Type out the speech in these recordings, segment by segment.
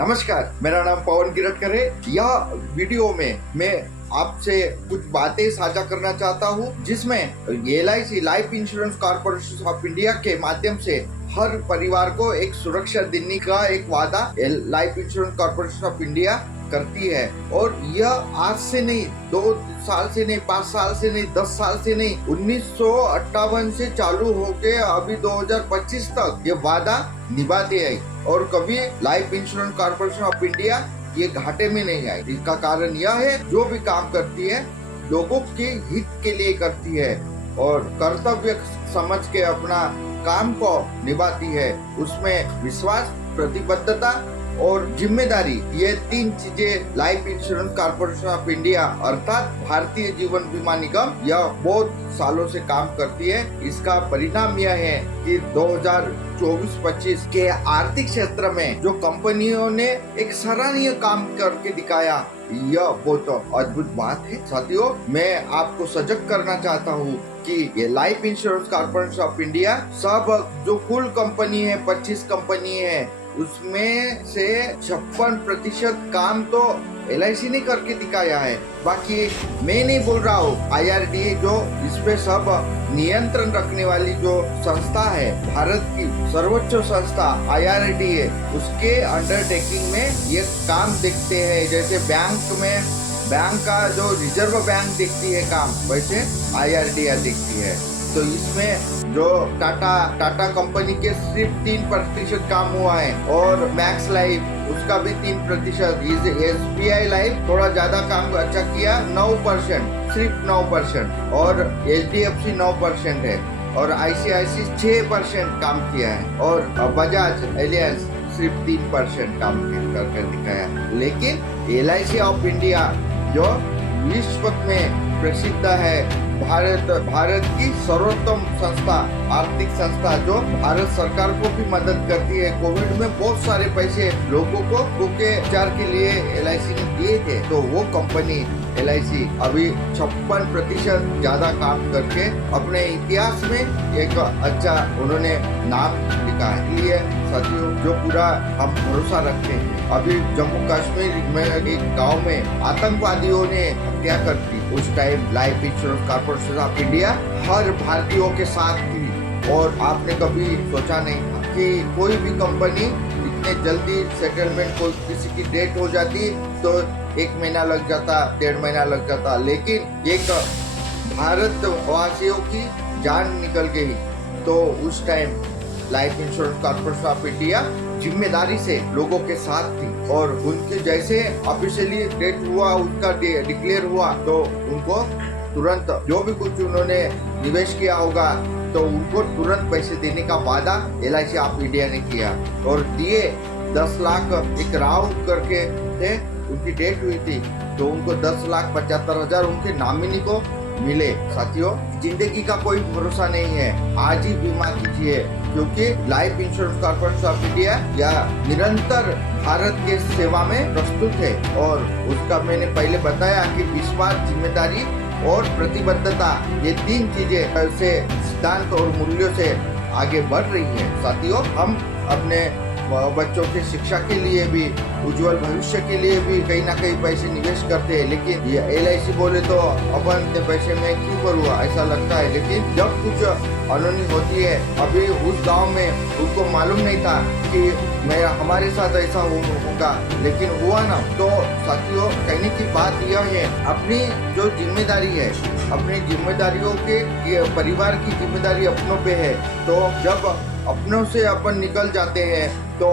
नमस्कार, मेरा नाम पवन गिरटकर है। यह वीडियो में मैं आपसे कुछ बातें साझा करना चाहता हूँ, जिसमें LIC life Insurance Corporation of India के माध्यम से हर परिवार को एक सुरक्षा देने का एक वादा life Insurance Corporation of India करती है। और यह आज से नहीं, 2 साल से नहीं, 5 साल से नहीं, 10 साल से नहीं, 1958 से चालू होके अभी 2025 तक ये वादा निभाते हैं। और कभी life Insurance Corporation of India ये घाटे में नहीं आई। इसका कारण यह है, जो भी काम करती है लोगों के हित के लिए करती है और कर्तव्य समझ के अपना काम को निभाती है। उसमें विश्वास, प्रतिबद्धता और जिम्मेदारी, ये 3 चीजें life Insurance Corporation of India अर्थात भारतीय जीवन बीमा निगम यह बहुत सालों से काम करती है। इसका परिणाम यह है कि 2024-25 के आर्थिक क्षेत्र में जो कंपनियों ने एक सराहनीय काम करके दिखाया, यह बहुत अद्भुत बात है। साथियों, मैं आपको सजग करना चाहता हूँ कि ये life Insurance Corporation of India सब जो कुल कंपनी है, 25 कंपनी है, उसमें से 56% काम तो LIC ने करके दिखाया है। बाकी मैं नहीं बोल रहा हूँ, IRDA जो इस पे सब नियंत्रण रखने वाली जो संस्था है, भारत की सर्वोच्च संस्था IRDA, उसके अंडरटेकिंग में ये काम देखते हैं। जैसे बैंक का जो रिजर्व बैंक देखती है काम, वैसे IRDA देखती है। तो इसमें जो टाटा कंपनी के सिर्फ 3% काम हुआ है और मैक्स लाइफ उसका भी 3%, SBI लाइफ थोड़ा ज्यादा काम अच्छा किया, 9%, सिर्फ 9%, और HDFC 9% है, और ICICI 6% काम किया है, और बजाज एलियंस सिर्फ 3% काम करके दिखाया। लेकिन LIC ऑफ इंडिया जो विश्व में प्रसिद्ध है, भारत की सर्वोत्तम संस्था, आर्थिक संस्था, जो भारत सरकार को भी मदद करती है। कोविड में बहुत सारे पैसे लोगों को के उपचार के लिए LIC ने दिए थे, तो वो कंपनी LIC अभी 56% ज्यादा काम करके अपने इतिहास में एक अच्छा उन्होंने नाम लिखा है। इसलिए साथियों, जो पूरा हम भरोसा रखते हैं, अभी जम्मू कश्मीर में एक गांव में आतंकवादियों ने हत्या कर दी, उस time Life Insurance Corporation of India हर भारतीयों के साथ थी। और आपने कभी सोचा नहीं था कि कोई भी कंपनी इतने जल्दी सेटलमेंट, कोई किसी की डेट हो जाती तो 1 महीना लग जाता, 1.5 महीना लग जाता, लेकिन एक भारतवासियों की जान निकल गई। तो उस time Life Insurance Corporation of India जिम्मेदारी से लोगों के साथ थी, और उनके जैसे ऑफिशियली डेट हुआ, उनका डिक्लेयर हुआ, तो उनको तुरंत जो भी कुछ उन्होंने निवेश किया होगा तो उनको तुरंत पैसे देने का वादा LIC ऑफ इंडिया ने किया और दिए। 10 लाख एक राव करके थे, उनकी डेट हुई थी, तो उनको 10,75,000 उनके नॉमिनी को मिले। साथियों, जिंदगी का कोई भरोसा नहीं है, आज ही बीमा कीजिए, क्योंकि life Insurance Corporation of India या निरंतर भारत के सेवा में प्रस्तुत है। और उसका मैंने पहले बताया कि विश्वास, जिम्मेदारी और प्रतिबद्धता, ये 3 चीजें से सिद्धांत और मूल्यों से आगे बढ़ रही है। साथियों, हम अपने बच्चों की शिक्षा के लिए भी, उज्जवल भविष्य के लिए भी कहीं ना कहीं पैसे निवेश करते हैं, लेकिन ये LIC बोले तो अपन इतने पैसे में क्यों करूँगा, ऐसा लगता है। लेकिन जब कुछ अनहोनी होती है, अभी उस गांव में उनको मालूम नहीं था कि हमारे साथ ऐसा होगा, लेकिन हुआ ना। तो साथियों, कहने की बात यह है, अपनी जो जिम्मेदारी है, अपनी जिम्मेदारियों के परिवार की जिम्मेदारी अपनों पे है। तो जब अपनों से अपन निकल जाते हैं तो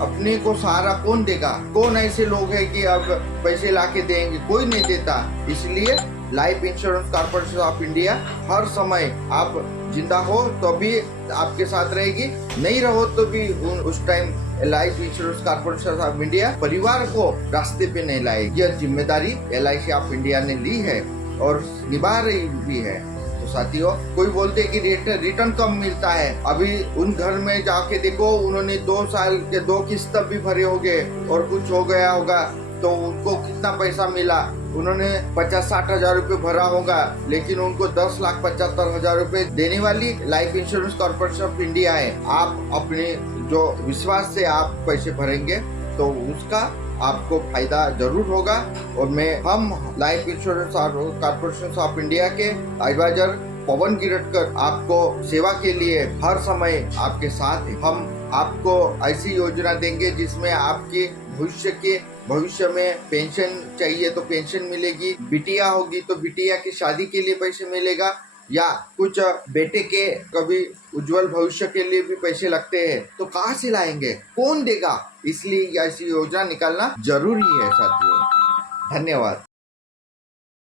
अपने को सहारा कौन देगा? कौन ऐसे लोग हैं कि अब पैसे लाके देंगे? कोई नहीं देता। इसलिए Life Insurance Corporation of India हर समय, आप जिंदा हो तो भी आपके साथ रहेगी, नहीं रहो तो भी उस time Life Insurance Corporation of India परिवार को रास्ते पे नहीं लाएगी। यह जिम्मेदारी LIC ऑफ इंडिया ने ली है और निभा रही भी है। तो साथियों, कोई बोलते हैं कि रिटर्न कम मिलता है, अभी उन घर में जाके देखो, उन्होंने 2 साल के 2 किस्त भी भरे होंगे और कुछ हो गया होगा तो उनको कितना पैसा मिला? उन्होंने 50-60 हजार रुपए भरा होगा, लेकिन उनको 10,75,000 रुपए देने वाली life Insurance Corporation of India है। आप अपने जो विश्वास से आप पैसे भरेंगे तो उसका आपको फायदा जरूर होगा। और हम life Insurance Corporation of India के एडवाइजर पवन गिरटकर आपको सेवा के लिए हर समय आपके साथ हैं। हम आपको ऐसी योजना देंगे जिसमें आपके भविष्य में पेंशन चाहिए तो पेंशन मिलेगी, बिटिया होगी तो बिटिया की शादी के लिए पैसे मिलेगा, या कुछ बेटे के कभी उज्जवल भविष्य के लिए भी पैसे लगते हैं तो कहाँ से लाएंगे, कौन देगा? इसलिए ऐसी योजना निकालना जरूरी है साथियों। धन्यवाद।